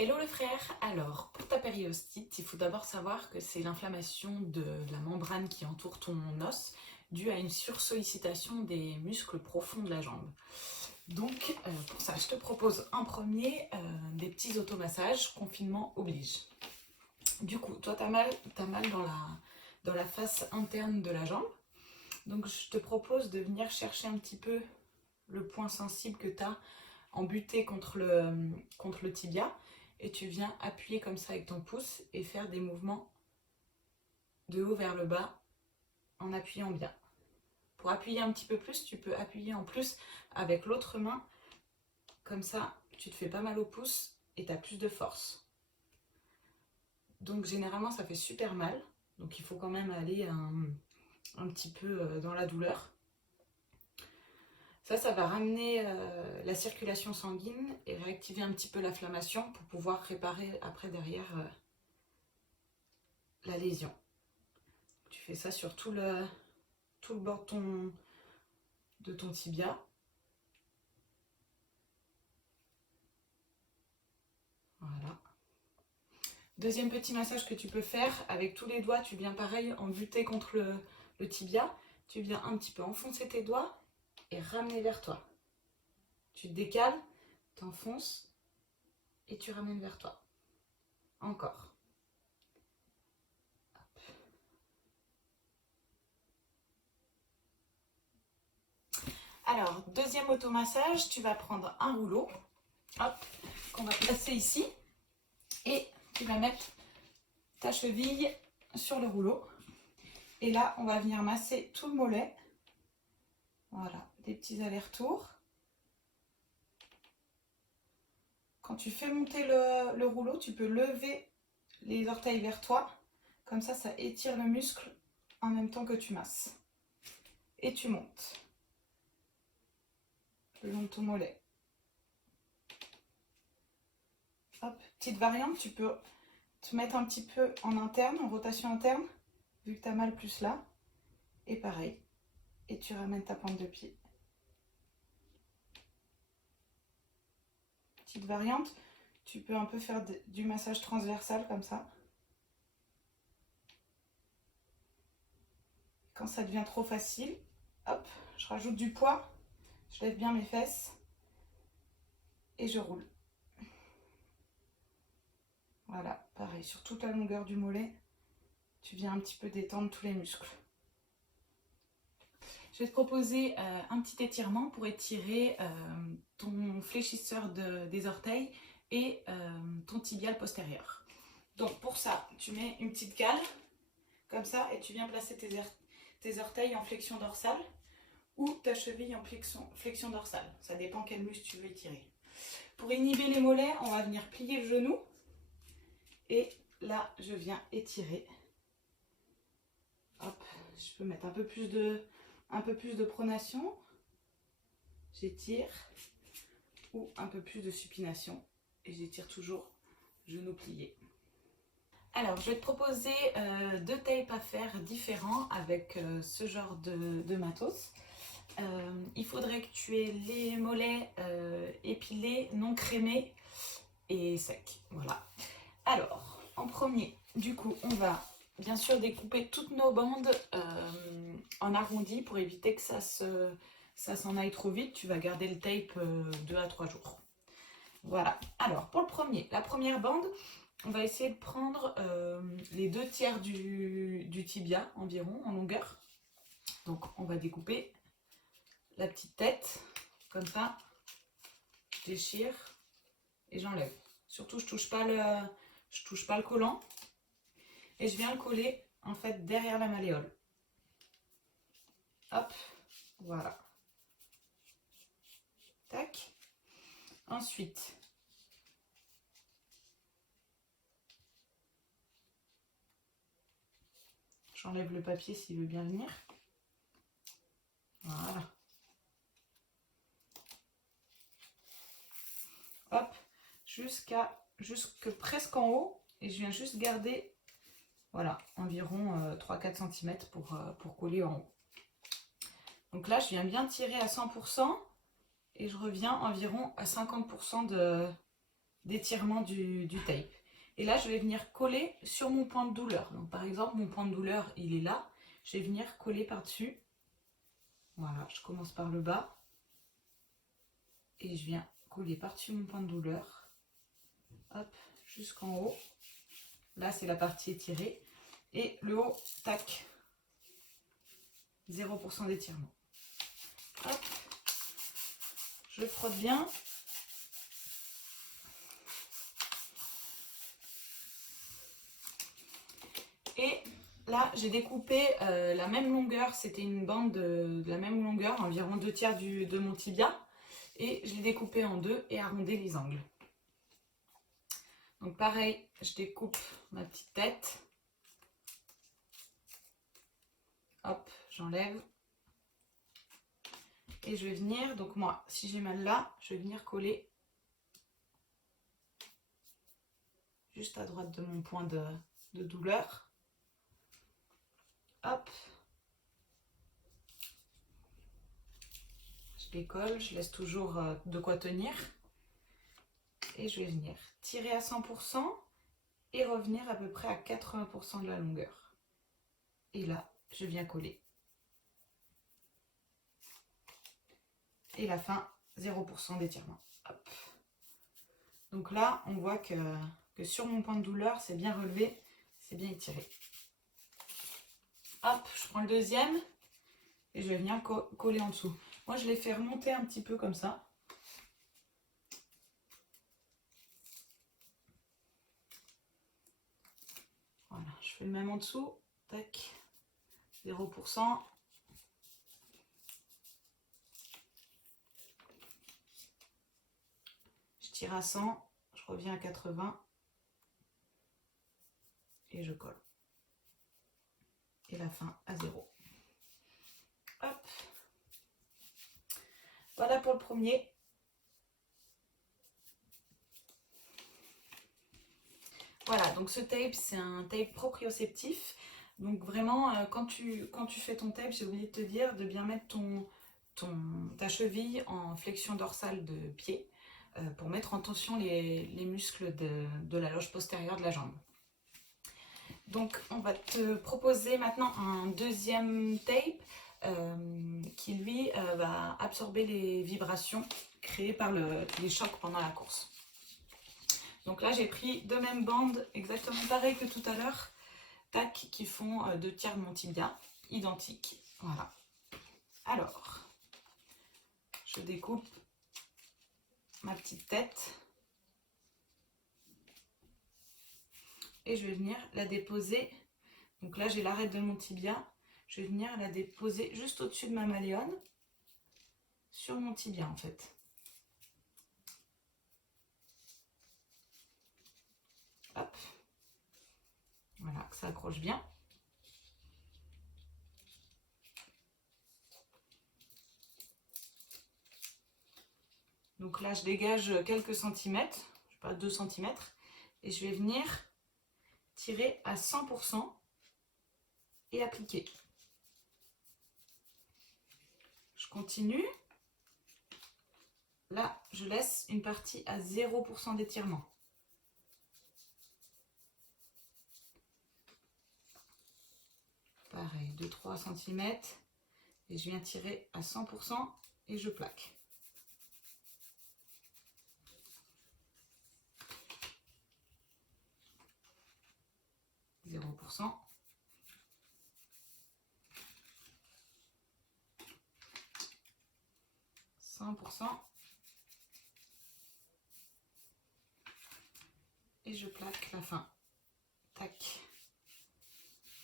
Hello les frères, alors pour ta périostite, il faut d'abord savoir que c'est l'inflammation de la membrane qui entoure ton os due à une sursollicitation des muscles profonds de la jambe. Donc pour ça, je te propose en premier des petits automassages, confinement oblige. Du coup, toi t'as mal dans la face interne de la jambe, donc je te propose de venir chercher un petit peu le point sensible que tu as en buté contre le tibia. Et tu viens appuyer comme ça avec ton pouce et faire des mouvements de haut vers le bas en appuyant bien. Pour appuyer un petit peu plus, tu peux appuyer en plus avec l'autre main. Comme ça, tu te fais pas mal au pouce et tu as plus de force. Donc généralement, ça fait super mal. Donc il faut quand même aller un petit peu dans la douleur. Ça va ramener la circulation sanguine et réactiver un petit peu l'inflammation pour pouvoir réparer après derrière la lésion. Tu fais ça sur tout le bord de ton tibia. Voilà. Deuxième petit massage que tu peux faire avec tous les doigts, tu viens pareil en buter contre le tibia. Tu viens un petit peu enfoncer tes doigts et ramener vers toi. Tu te décales, t'enfonces et tu ramènes vers toi. Encore. Alors, deuxième automassage, tu vas prendre un rouleau, hop, qu'on va placer ici, et tu vas mettre ta cheville sur le rouleau. Et là, on va venir masser tout le mollet. Voilà, des petits allers-retours. Quand tu fais monter le rouleau, tu peux lever les orteils vers toi. Comme ça étire le muscle en même temps que tu masses. Et tu montes le long de ton mollet. Hop, petite variante, tu peux te mettre un petit peu en interne, en rotation interne, vu que tu as mal plus là. Et pareil. Et tu ramènes ta pointe de pied. Petite variante, tu peux un peu faire du massage transversal comme ça. Quand ça devient trop facile, hop, je rajoute du poids, je lève bien mes fesses et je roule. Voilà, pareil, sur toute la longueur du mollet, tu viens un petit peu détendre tous les muscles. Je vais te proposer un petit étirement pour étirer ton fléchisseur des orteils et ton tibial postérieur. Donc pour ça, tu mets une petite cale, comme ça, et tu viens placer tes orteils en flexion dorsale ou ta cheville en flexion dorsale. Ça dépend quel muscle tu veux étirer. Pour inhiber les mollets, on va venir plier le genou. Et là, je viens étirer. Hop, je peux mettre un peu plus de pronation. J'étire. Ou un peu plus de supination. Et j'étire toujours, genou plié. Alors, je vais te proposer deux tapes à faire différents avec ce genre de matos. Il faudrait que tu aies les mollets épilés, non crémés et secs. Voilà. Alors, en premier, du coup, on va bien sûr découper toutes nos bandes en arrondi pour éviter que ça s'en aille trop vite. Tu vas garder le tape 2 à 3 jours. Voilà. Alors, pour le premier, la première bande, on va essayer de prendre les 2/3 du tibia environ en longueur. Donc, on va découper la petite tête, comme ça, je déchire et j'enlève. Surtout, je touche pas le collant et je viens le coller en fait derrière la malléole. Hop, voilà. Tac. Ensuite, j'enlève le papier s'il veut bien venir. Voilà. Hop, jusque presque en haut. Et je viens juste garder, voilà, environ 3-4 cm pour coller en haut. Donc là, je viens bien tirer à 100% et je reviens environ à 50% d'étirement du tape. Et là, je vais venir coller sur mon point de douleur. Donc, par exemple, mon point de douleur, il est là. Je vais venir coller par-dessus. Voilà, je commence par le bas. Et je viens coller par-dessus mon point de douleur. Hop, jusqu'en haut. Là, c'est la partie étirée. Et le haut, tac. 0% d'étirement. Hop. Je frotte bien. Et là, j'ai découpé la même longueur. C'était une bande de la même longueur, environ 2/3 de mon tibia. Et je l'ai découpé en deux et arrondi les angles. Donc pareil, je découpe ma petite tête. Hop, j'enlève. Et je vais venir, donc moi, si j'ai mal là, je vais venir coller juste à droite de mon point de douleur. Hop. Je décolle, je laisse toujours de quoi tenir. Et je vais venir tirer à 100% et revenir à peu près à 80% de la longueur. Et là, je viens coller. Et la fin, 0% d'étirement. Hop. Donc là, on voit que sur mon point de douleur, c'est bien relevé, c'est bien étiré. Hop, je prends le deuxième et je vais venir coller en dessous. Moi, je l'ai fait remonter un petit peu comme ça. Voilà, je fais le même en dessous. Tac, 0%. Je tire à 100, je reviens à 80 et je colle. Et la fin à 0. Hop. Voilà pour le premier. Voilà, donc ce tape, c'est un tape proprioceptif. Donc vraiment, quand tu fais ton tape, j'ai oublié de te dire de bien mettre ta cheville en flexion dorsale de pied pour mettre en tension les muscles de la loge postérieure de la jambe. Donc on va te proposer maintenant un deuxième tape qui lui va absorber les vibrations créées par les chocs pendant la course. Donc là j'ai pris deux mêmes bandes exactement pareilles que tout à l'heure, tac, qui font 2/3 de mon tibia, identiques. Voilà. Alors, je découpe ma petite tête et je vais venir la déposer. Donc là j'ai l'arête de mon tibia, je vais venir la déposer juste au-dessus de ma malléole, sur mon tibia en fait. Hop. Voilà, que ça accroche bien. Donc là, je dégage quelques centimètres, je sais pas, 2 cm, et je vais venir tirer à 100% et appliquer. Je continue. Là, je laisse une partie à 0% d'étirement. Pareil, 2-3 cm, et je viens tirer à 100% et je plaque. « 0%. « 100%. Et je plaque la fin. Tac.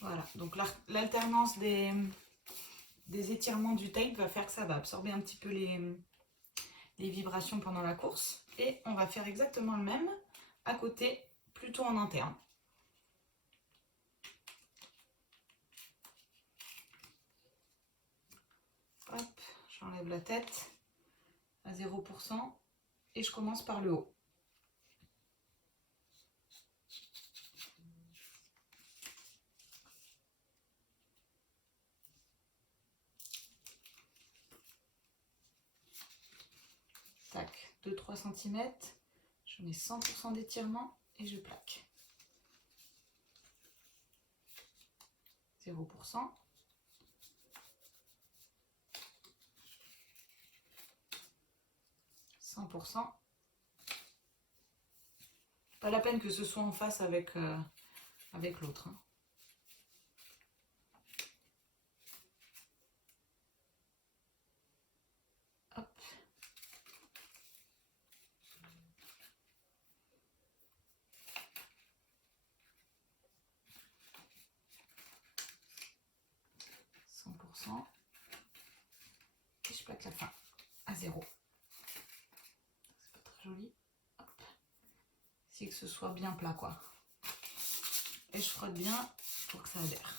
Voilà, donc l'alternance des étirements du tape va faire que ça va absorber un petit peu les vibrations pendant la course. Et on va faire exactement le même à côté, plutôt en interne. Hop, j'enlève la tête à 0% et je commence par le haut. Tac, 2-3 cm, Je mets 100% d'étirement et je plaque. 0%. 100%. Pas la peine que ce soit en face avec, avec l'autre. Hein. Hop. Et je plaque la fin à 0. C'est pas très joli. Hop. C'est que ce soit bien plat quoi. Et je frotte bien pour que ça adhère.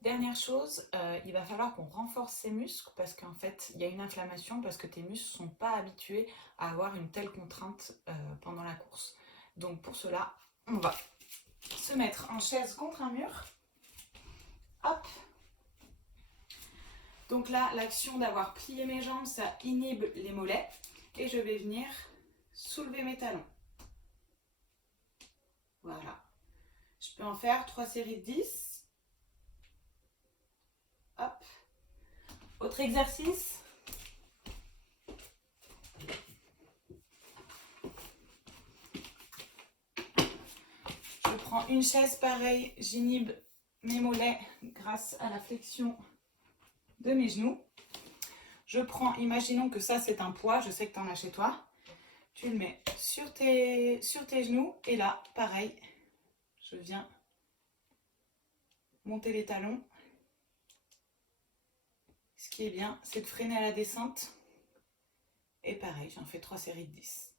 Dernière chose, il va falloir qu'on renforce ces muscles parce qu'en fait il y a une inflammation parce que tes muscles ne sont pas habitués à avoir une telle contrainte pendant la course. Donc pour cela, on va se mettre en chaise contre un mur. Hop. Donc là, l'action d'avoir plié mes jambes, ça inhibe les mollets. Et je vais venir soulever mes talons. Voilà. Je peux en faire 3 séries de 10. Hop. Autre exercice. Je prends une chaise pareil, j'inhibe mes mollets grâce à la flexion de mes genoux. Je prends, imaginons que ça c'est un poids, je sais que tu en as chez toi. Tu le mets sur tes genoux et là, pareil, je viens monter les talons. Ce qui est bien, c'est de freiner à la descente. Et pareil, j'en fais 3 séries de 10.